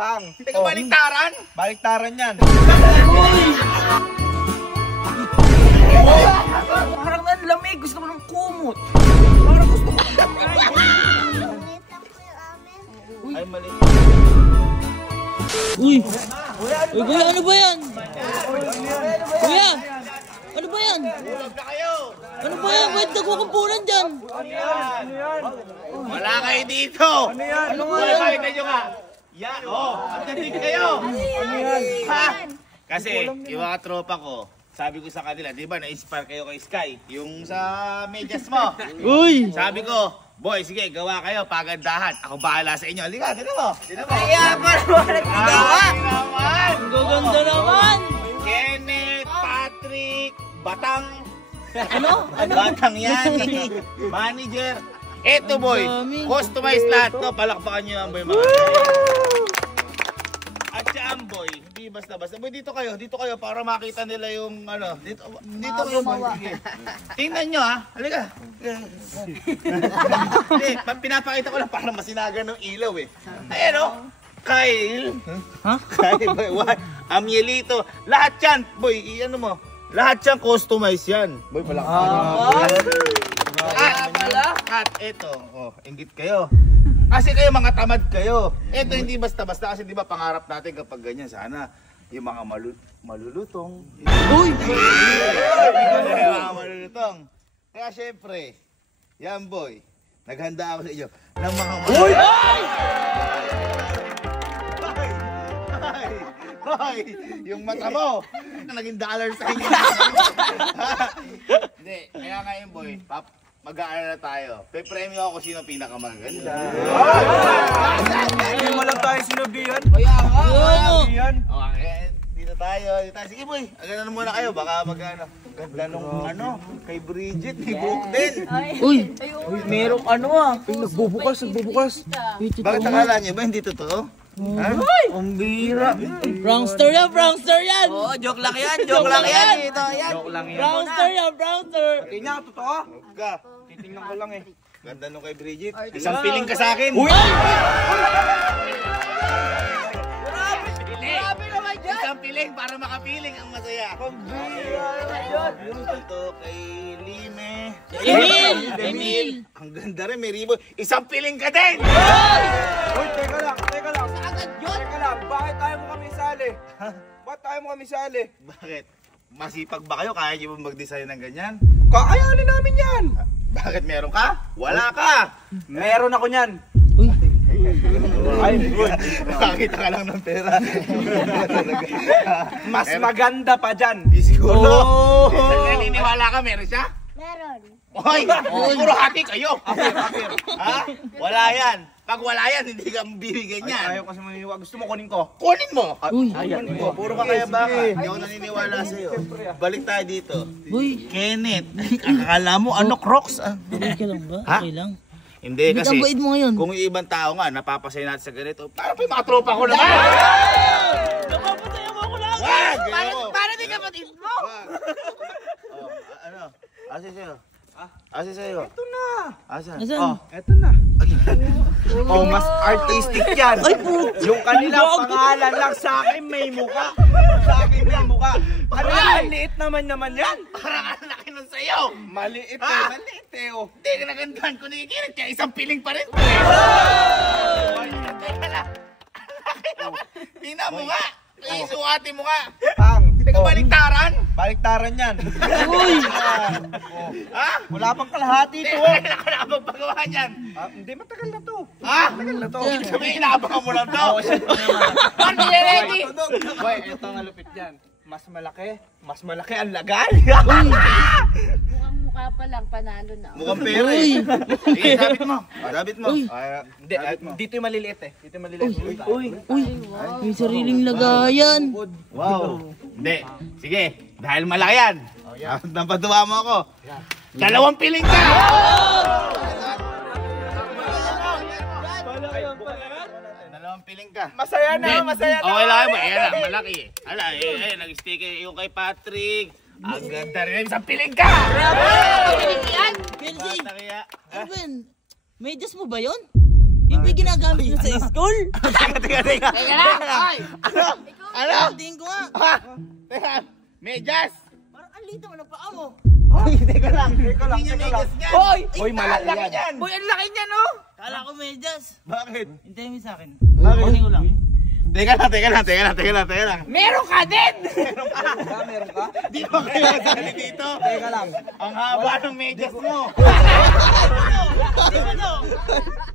Pang. Teka, baliktaran? Baliktaran yan. Parang ang lamig. Gusto ko ng kumot. Parang gusto ko. Ay, mali. Uy! Uy, kuya, ano ba yan? Kuya! Ano ba yan? Tulog na kayo! Ano ba yan? Ba't nagkukumpulan dyan? Wala kayo dito! Ano yan? Ano nga? Pakita nyo nga! Yan! Oh! Ang galing kayo! Ano yan? Ha? Kasi, yung mga tropa ko, sabi ko sa kanila, di ba, na-inspire kayo kay Sky? Yung sa medyas mo. Uy! Sabi ko, boy, sige, gawa kayo, pagandahan. Ako bahala sa inyo. Halika, dito mo. Dito mo. Kaya para wala nagawa. naman! Ang gaganda naman! Kenneth, Patrick, Batang. Ano? Batang yan. Manager. Eto, boy. Ang dami. Customize lahat, no? Palakpakan nyo ang boy, mga. At siya ang boy. Hindi basta-basta. Boy, dito kayo para makita nila yung ano. Dito kayo. Sige. Tingnan nyo, ha. Halika. Hindi, pinapakita ko lang para masinagan ng ilaw, eh. Ayan, o. Kyle. Ha? Kyle, boy. What? Amielito. Lahat yan, boy. Ano mo? Lahat yan customize yan. Boy, palakpakan nyo. At eto, oh, inggit kayo. Kasi kayo mga tamad kayo. Eto hindi basta-basta kasi di ba pangarap natin kapag ganyan sana yung mga malulutong. Uy! Yung mga malulutong. Kaya syempre, yan boy, naghanda ako sa inyo ng mga Uy! Hoy! Yung mata mo, naging dollar sa inyo. Hindi, kaya ngayon boy, mag-aaral na tayo. Pe-premyo ako sino pinakamaganda. Hindi mo lang tayo sinabihan. Kaya nga! Sinabihan. Okay, dito tayo. Sige boy, agad na muna kayo. Baka mag-ano. Ganda nung ano, kay Bridget, may buhok din. Uy! Merong ano ah. Nagbubukas. Bakit akala niyo ba hindi totoo? Ha? Ang bira. Prankster yan! Prankster yan! Oo, joke lang yan. Joke lang yan. Ito, yan. Joke lang yan. Prankster yan! Prankster! Hindi nga, totoo. Huwag ka. Titingnan ko lang eh. Ganda nung kay Bridget. Isang piling ka sa akin. Uy! Grabe naman dyan. Isang piling para makapiling ang masaya. Ang bira naman yun. Ito kay Lime. Emil! Ang ganda rin, may ribbon. Isang piling ka din! Uy, teka lang. Agad yun. Teka lang, bakit tayo mo kami sali? Bakit tayo mo kami sali? Bakit? Masipag ba kayo? Kaya niyo ba mag-design ng ganyan? Kakayanin namin yan. Bakit meron ka? Wala ka! Meron ako niyan. Uy! Ay, good. Nakakita ka lang ng pera. Mas maganda pa dyan. Di siguro. Oh! Naniniwala ka, meron siya? Meron. Hoy! Puro hati kayo! Ha? Wala yan. Pag wala yan, hindi ka bibigyan yan. Ayaw kasi maniniwala. Gusto mo kunin ko? Kunin mo! Uy! Ayan Oh, puro ka kaya baka. Hindi ako naniniwala sa'yo. Balik tayo dito. Uy! Kenneth, akala mo ano Crocs? Okay ka lang ba? Ha? Okay lang. Hindi Ba't kasi, ang bait mo ngayon? kung yung ibang tao nga, napapasay natin sa ganito, para pa yung mga tropa ko naman! Napapatay mo ako lang! Wag! Para di kapatid mo. Wag! Oh, ano? Asin sa'yo? Asin sa'yo? Ito na. Asan? Asan? Oh, Ito na. Oh, mas artistic yan. Ay po! Yung kanilang pangalan lang sa akin may muka. Sa akin may muka. Ang liit naman yan. parang ang laki nun sa'yo! Maliit Ah! maliit eh. Oh. Hindi ka nagandahan ko ni Kenneth, kaya isang piling pa rin. Teka lang. Tingnan mo nga. Isukatin mo nga. Pang. Teka, baliktaran? Baliktaran yan. Uy! Ha? Wala pang kalahati ito. Kailan ka nakapagpagawa niyan? Hindi, matagal na to. Ha? Matagal na to. Sabihin, inaabangan mo lang to. Ano yan, ready? Boy, ito ang lupit yan. Mas malaki ang lagay. Mukhang mukha pa lang, panalo na. Mukhang pera eh. Sige, sabit mo. Sabit mo. Uy! Hindi, dito yung maliliit eh. Dito yung maliliit. Uy! May sariling lagayan! Wow. Hindi. Sige, dahil malaki yan. Napaduwa mo ako. 2 piling ka! Dalawang piling ka. Masaya na. Okay lang ba? Ayan na, malaki eh. Hala, eh, nag-stick yung kay Patrick. Ang ganda rin. Isang piling ka! Pagkilig yan. Kenzie! Bata kaya. Alvin! Medyas mo ba yun? Hindi ginagamit mo sa school? Teka. Ano? Tingin ko nga. Ha? Teka, medyas. Parang ang lito mo ng paa mo. Teka lang. Hindi niya medyas yan. Hoy, malaki yan. Boy, ang laki niya, no? Kala ko medyas. Bakit? Hintayin mo sa akin. Bakit? Kunin ko lang. Teka lang. Meron ka din! Meron ka? Di ba kayo nasali dito? Teka lang. Ang haba ng medyas mo.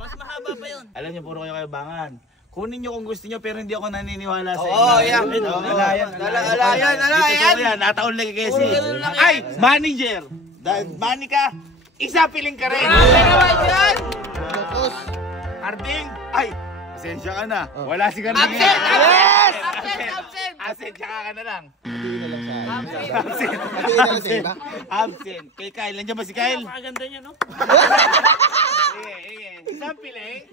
Mas mahaba pa yun. Alam niyo, puro kayo kayabangan. Kunin niyo kung gusto niyo pero hindi ako naniniwala sa inyo. Oo, yan. Alayan. Alayan. Ito nataon lagi kasi. Ay, manager. Dahil money ka, isa piling ka rin. Arding, ay, pasensya ka na. Wala si Arding. Absent, tsaka ka na lang. Absent. Kay Kyle, nandiyan ba si Kyle? Napakaganda niya, no? Sige. Isang piling.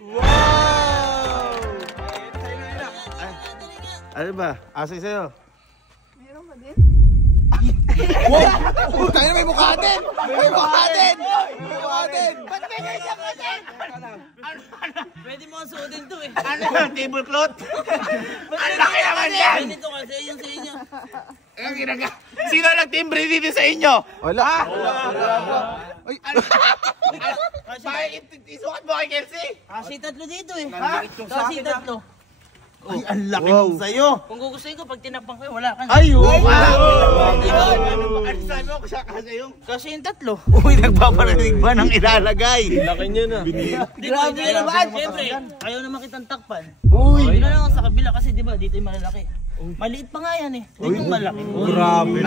Ano ba? Asay sa'yo. Tayo na may mukha din. May mukha din. Ba't may ganyan ka din? Pwede mo ang suotin to eh. Ano yung tablecloth? Ang laki naman yan! Ganito kasi yun sa inyo. Ang ginaga. Sino nagtimbre dito sa inyo? Wala. Bakit isukat mo kay Kelsey? Kasi tatlo dito eh. Nandito sa Kasi akin, tatlo. Ay, ang laki ng sayo. Kung gugustuhin ko, pag tinapang kayo, wala ka na. Ay, wow! Ano sabi mo? Kasi yung... Kasi yung tatlo. Uy, nagpaparinig ba ng ilalagay? Laki niya na. Grabe na ba? Siyempre, ayaw naman kitang takpan. Uy! Hindi na lang sa kabila kasi di ba dito yung malalaki. Maliit pa nga yan eh. Dito yung malaki. Grabe.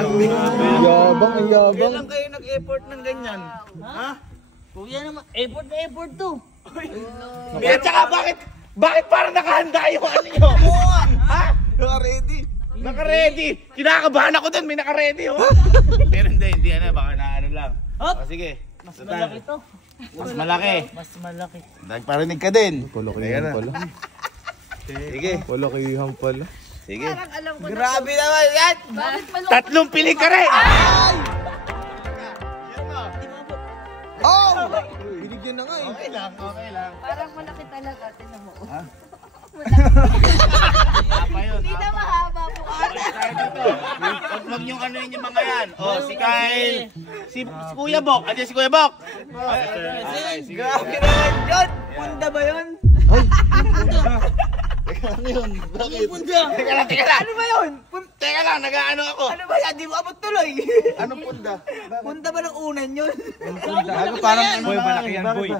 Yabang, yabang. Kailan kayo nag-effort ng ganyan? Ha? Kuya naman, effort na effort to. At saka bakit parang nakahanda yung ano nyo? Ha? Naka-ready. Naka-ready! Kinakabahan ako dun, may naka-ready oh! Pero hindi ano, baka na ano lang. Hop! O sige. Mas malaki to. Mas malaki. Mas malaki. Nagparinig ka din. Palakihan pala. Sige. Palakihan pala. Sige. Parang alam ko Grabe naman yan! Bakit malungkot? Tatlong piling ka rin! Oh! Binigyan na nga eh. Okay lang. Parang malaki talaga. Tinan mo. Apa yun? Hindi na mahaba po. Huwag niyong ano yun yung mga yan. O, si Kyle. Si Kuya Bok. Andiyan si Kuya Bok. Grabe naman yun! Punda ba yun? Ano yun? Bakit? Punja! Teka lang. Ano ba yun? Teka lang, nag-ano ako. Ano ba yan? Di mo abot tuloy. Anong punda? Punda ba ng unan yun? Ano parang ano boy, malaki yan boy.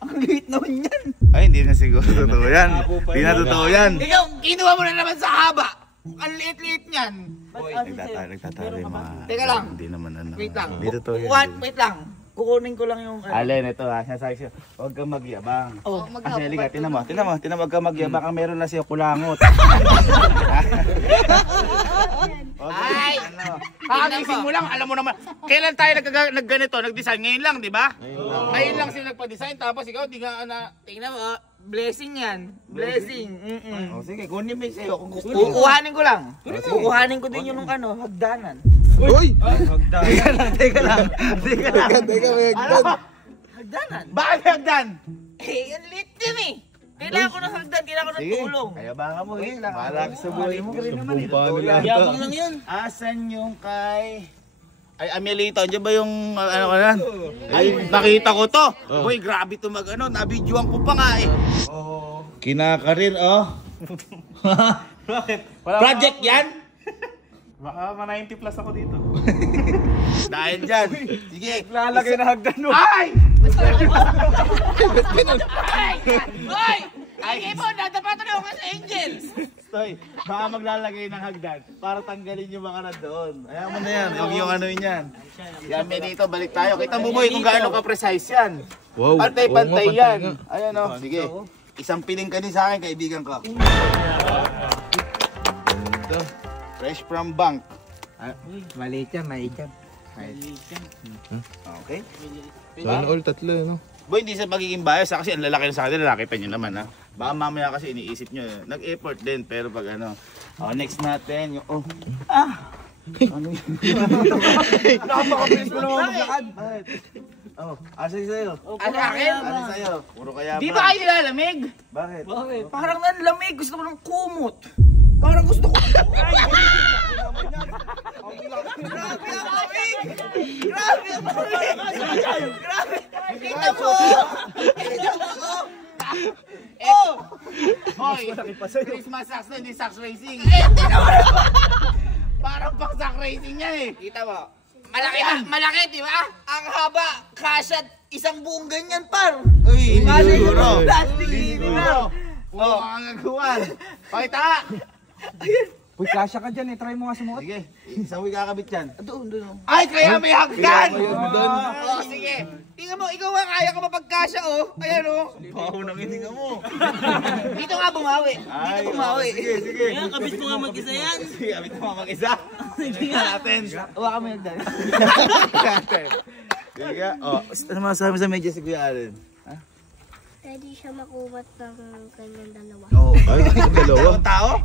Ang liit naman yan. Ay, hindi na siguro totoo yan. Hindi na totoo yan. Ikaw, kinuha mo na naman sa haba. Ang liit-liit niyan. Nagtatali mga... Teka lang. Hindi naman ano. Wait lang. Hindi totoo yan. Wait lang. Kukunin ko lang yung... Alin, ito ha. Sinasabi siya, huwag kang magyabang. Oh, Kasi halika, tinan mo, huwag kang magyabang. Ang meron na siya kulangot. Ay! Kakagising mo lang, alam mo naman. Kailan tayo nagganito, nag-design? Ngayon lang, di ba? Ngayon lang sila nagpa-design, tapos ikaw, di nga na... Tingnan mo, blessing yan. Blessing. Oh, sige, kunin mo yung sa'yo kung gusto mo. Kukuhanin ko lang. Kukuhanin ko din yung ano, hagdanan. Uy! Teka lang. Teka, may hagdan. Hagdanan? Bakit hagdan? Eh, ang liit din eh. Kailangan ko ng hagdan, kailangan ko ng tulong. Kaya baka mo, bahala ka sa buhay mo. Yabang lang yun. Asan yung kay... Ay, Amelito, andyan ba yung ano ka na? Ay, nakita ko to. Boy, grabe to mag ano, nabidyoan ko pa nga eh. Kinakarir, oh. Bakit? Project yan? Baka ma-90 plus ako dito. Dahil dyan. Sige. Lalagay na hagdan mo. Ay! Hoy! Ay, mo, nadapatan ako sa angels. Stoy, baka maglalagay ng hagdan para tanggalin yung mga nandoon. Ayaw mo na yan, huwag yung ano yun yan. Yan, Benito, balik tayo. Kita mo boy kung gaano ka-precise yan. Wow. Pantay-pantay yan. Ayan o, sige. Isang piling ka din sa akin, kaibigan ko. Fresh from bank. Maliit yan, maliit yan. Okay. Sana all tatlo no? Boy, hindi sa magiging bias kasi ang lalaki na sa akin, lalaki pa nyo naman ha. Baka mamaya kasi iniisip nyo, nag-effort din pero pag ano. Oh, next natin yung, oh. Ano yun? Napakabilis mo naman maglakad. Oh, asa sa'yo? Ano akin? Asa sa'yo? Puro kaya Di ba kayo nilalamig? Bakit? Parang nanlamig. Gusto ko ng kumot. Parang gusto ko. Hoy, Christmas socks na, hindi socks racing. Parang pang sock racing yan eh. Kita mo? Malaki, di ba? Ang haba. Kasyat isang buong ganyan, par. Uy, hindi siguro. Plastic. Oo, ang nagawan. Pakita ka! Uy, kasya ka dyan eh. Try mo nga sumuot. Sige, isang week kakabit yan. Doon. Ay, kaya may hagdan! Oh, sige. Tingnan mo, ikaw nga kaya ka mapagkasya, oh. Ayan, oh. Baho ng hininga mo. Dito nga bumawi. Ay, Dito bumawi. sige, sige. Kaya, kabit mo nga mag-isa yan. Sige, kabit mo mag-isa. Sige natin. Huwag kami nagdali. Natin. Sige ka. Oh, ano masasabi sa medyas si Kuya Allen? Pwede siya makumat ng kanyang dalawa. Oo. Ay, dalawang tao?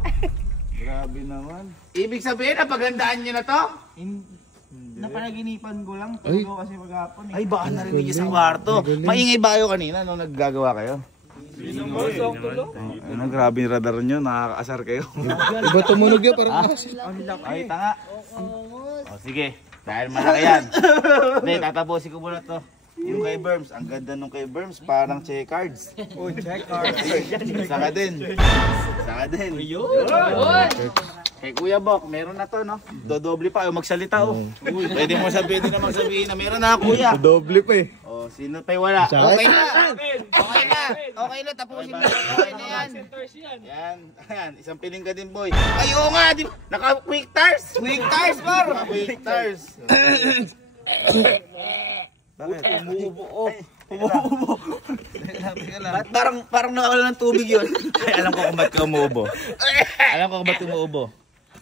Grabe naman. Ibig sabihin, napagandaan nyo na to? Napanaginipan ko lang. Tulog kasi maghapon eh. Ay, baka narinig niyo sa kwarto. Maingay ba kayo kanina nung naggagawa kayo? Ano, grabe yung radar nyo, nakakaasar kayo. Iba tumunog yun, parang Ay, tanga. O, sige. Dahil malaki yan. Hindi, tatapusin ko muna to. Yung kay Berms, ang ganda nung kay Berms, parang checkcards. Oh, check cards. Saka din. Saka din. Kay Kuya Bok, meron na to, no? Dodoble pa, ayaw magsalita, oh. Pwede mo sabihin na magsabihin na meron na, Kuya. Doble pa eh. Oh, sino pa'y wala? Okay na. Okay na, tapusin mo. Okay na yan. Yan, isang piling ka din, boy. Ay, oo nga, naka-quick tires. Quick tires, par! Quick tires. Bakit? Umuubo. Ba't parang nakawala ng tubig yun? Ay, alam ko kung ba't ka umuubo. Alam ko kung ba't umuubo.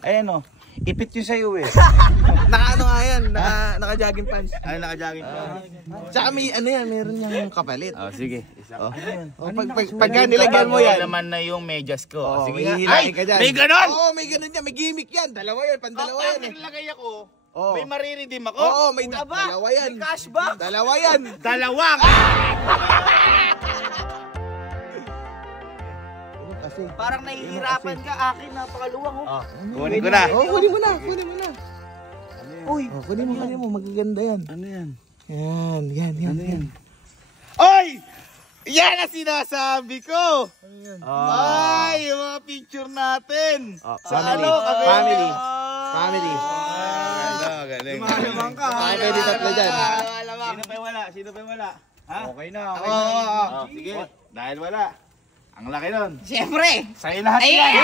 Ayan, oh. Ipit yun sa'yo, eh. Naka-ano nga yan, naka-jogging pants. Ay, naka-jogging pa. Tsaka may ano yan, meron niyang kapalit. Oh, sige. Isa. Oh. Pagka nilagyan mo yan. Naman na yung medyas ko. Oh, Sige may nga. hilahin ka dyan. May ganon! Oo, may ganon yan. May gimmick yan. Dalawa yan. Pandalawa yan eh. Naglagay ako. Oo. May mariridim ako. Oo, may dalawa yan. May cashback. Dalawa yan. Dalawang! Parang nahihirapan ka. Akin, napakaluwang, oh. Kunin ko na. Oo, kunin mo na. Kunin mo na. Uy, kunin mo. Magaganda yan. Ano yan? Yan. Ano yan? Oy! Yan ang sinasabi ko! Ay, yung mga picture natin! Family. Family. Family. Galing. Naman ka. Pwede tatlo dyan. Sino pa wala? Ha? Okay na. Oh, sige. Dahil wala. Ang laki nun. Siyempre! Sa'yo lahat yan!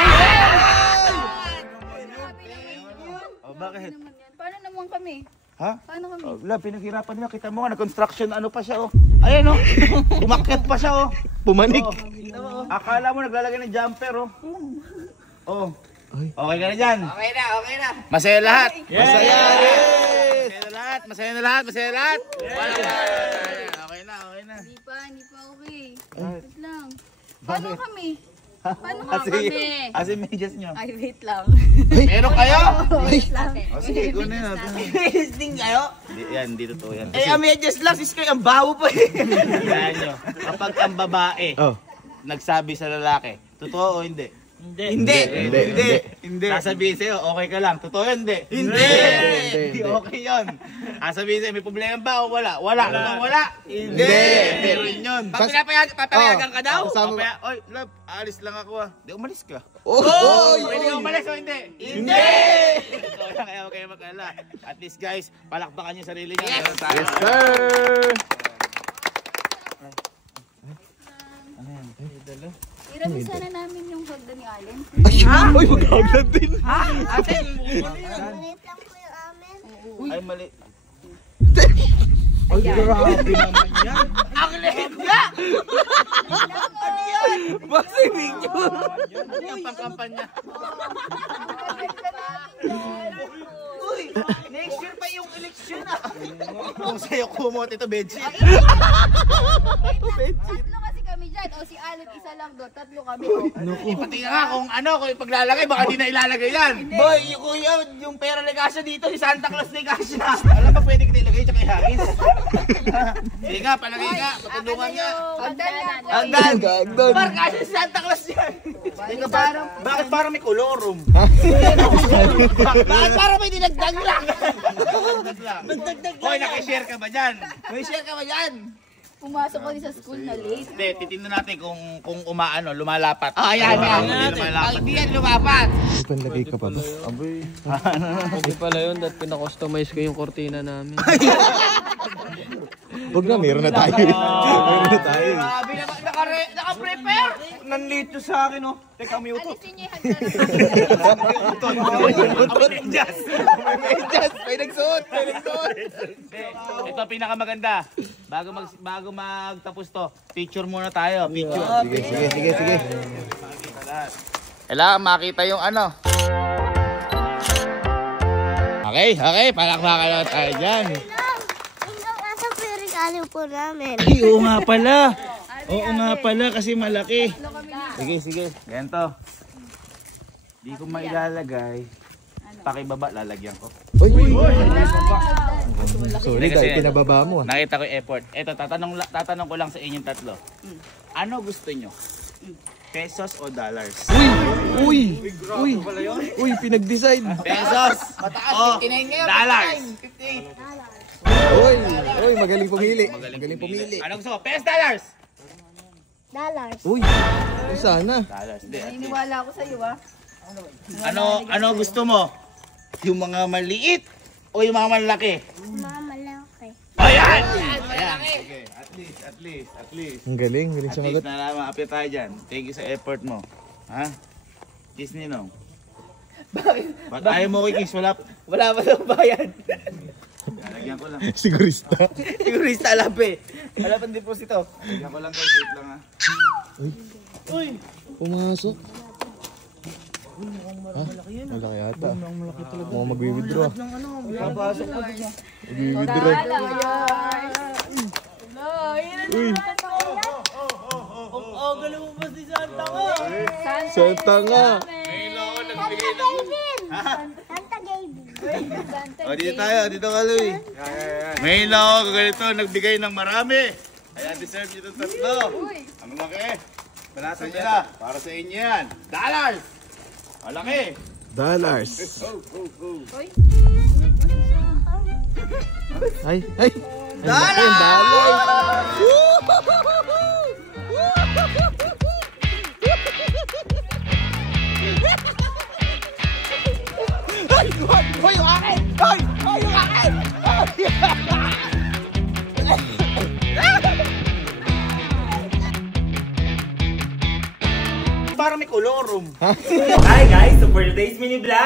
Oh, bakit? Paano naman kami? Ha? Paano kami? Oh, wala, pinaghirapan nila. Kita mo nga, nag-construction ano pa siya, oh. Ayan, oh. Umakyat pa siya, oh. Pumanik. Oh. Akala mo naglalagay ng jumper, oh. Oh. Okay ka na dyan. Okay na. Masaya lahat. Masaya. Masaya na lahat. Okay na. Hindi pa okay. Wait lang. Paano kami? Paano Kasi kami? medyas nyo. Ay, wait lang. Meron kayo? Wait lang. O sige, kunin natin. Testing kayo? Yan, dito to. Yan. Eh, amedyas lang. Sis kayo, ang baho pa eh. Yan nyo. Kapag ang babae nagsabi sa lalaki, totoo o hindi? Hindi. Sasabihin sa'yo, okay ka lang. Totoo yun, hindi? Hindi. Okay yun. Sasabihin sa'yo, may problema ba o wala? Wala. Totoo wala? Hindi. Meron yun. Papayagan ka daw? Oy, love, alis lang ako ah. Di, umalis ka. Oy! Pwede ka umalis o hindi? Hindi! Totoo yan, kaya huwag kayo mag-alala. At least guys, palakpakan yung sarili niyo. Meron tayo. Sir! Iramin sana namin yung hagdan ni Allen. Uy, magkagad din. Ate, Maliit lang po yung amin. Ay, mali. Ay, grabe naman yan. ang liit nga! Basta picture. Ano yung pangkampanya? Uy, next year pa yung eleksyon ah. Kung sa'yo kumot ito, bedsheet. Tatlo kasi kami dyan. dyan. O si Alip, isa lang doon. Tatlo kami. O. Pati nga kung ano, kung ipaglalagay, baka di na ilalagay yan. Boy, yung pera ni Kasya dito, si Santa Claus ni Kasya. Alam ba pwede kita ilagay tsaka ihagis? Sige nga, palagay nga, patulungan nga. Hagdan. Hagdan. Par, Kasya si Santa Claus yan. Bakit parang may kolorum? Bakit parang may dinagdag lang? Hoy, nakishare ka ba dyan? May share ka ba dyan? Pumasok ko din sa school na late. Hindi, titignan natin kung umaano, lumalapat. Ah, yan. Hindi lumalapat. Hindi yan lumapat. Panlagay ka pa ba? Hindi pala yun, that pinakustomize ko yung kortina namin. Huwag na, meron na tayo. Meron na tayo. Grabe naman, naka-prepare. Nanlito sa akin, oh. Teka, mute. Alisin niyo yung hagdan. May nagsuot. Ito pinakamaganda. Bago magtapos to, picture muna tayo. Picture. Sige. Kailangan makita yung ano. Okay, palakpakan na tayo dyan. Nasa perikalo po namin. Ay, oo nga pala. Oo nga pala kasi malaki. Sige. Ganito. Di ko mailalagay. Pakibaba, lalagyan ko. Uy! Sorry, dahil pinababa mo. Nakita ko yung effort. Ito, tatanong ko lang sa inyong tatlo. Ano gusto nyo? Pesos o dollars? Uy, pinag-decide. Pesos o dollars? Uy, magaling pumili. Ano gusto mo? Pesos, dollars? Dollars. Uy, sana. Dollars, hindi. Naniniwala ako sa'yo, ah. Ano gusto mo? Yung mga maliit o yung mga malaki? Mama laki. Ayan! Sige, at least. Ang galing At sumagot. least na naman, apit tayo dyan. Thank you sa effort mo. Ha? Kiss Ninong. Ba't ayaw mo ko kiss? Wala Wala pa daw bayad. Lalagyan ko lang. Sigurista. Sigurista alam eh. Wala pang deposito. Lalagyan ko lang guys. Wait lang ha. Pumasok. Malaki yata. Mukhang magwi-withdraw. Papasok ko din. Magwi-withdraw. Uy, Oh, galing mo ba si Santa ko? Santa nga. Santa Gaby. O, dito tayo. Dito ka, Louie. Ngayon lang ako ganito. Nagbigay ng marami. Kaya deserve nyo itong tatlo. Ang laki. Panasa nila. Para sa inyo yan. Dollars! Malaki. Dollars. Ay. Dollars! Hoy, yung akin! Hoy, yung akin! Parang may kolorum. Hi guys! So for today's mini vlog,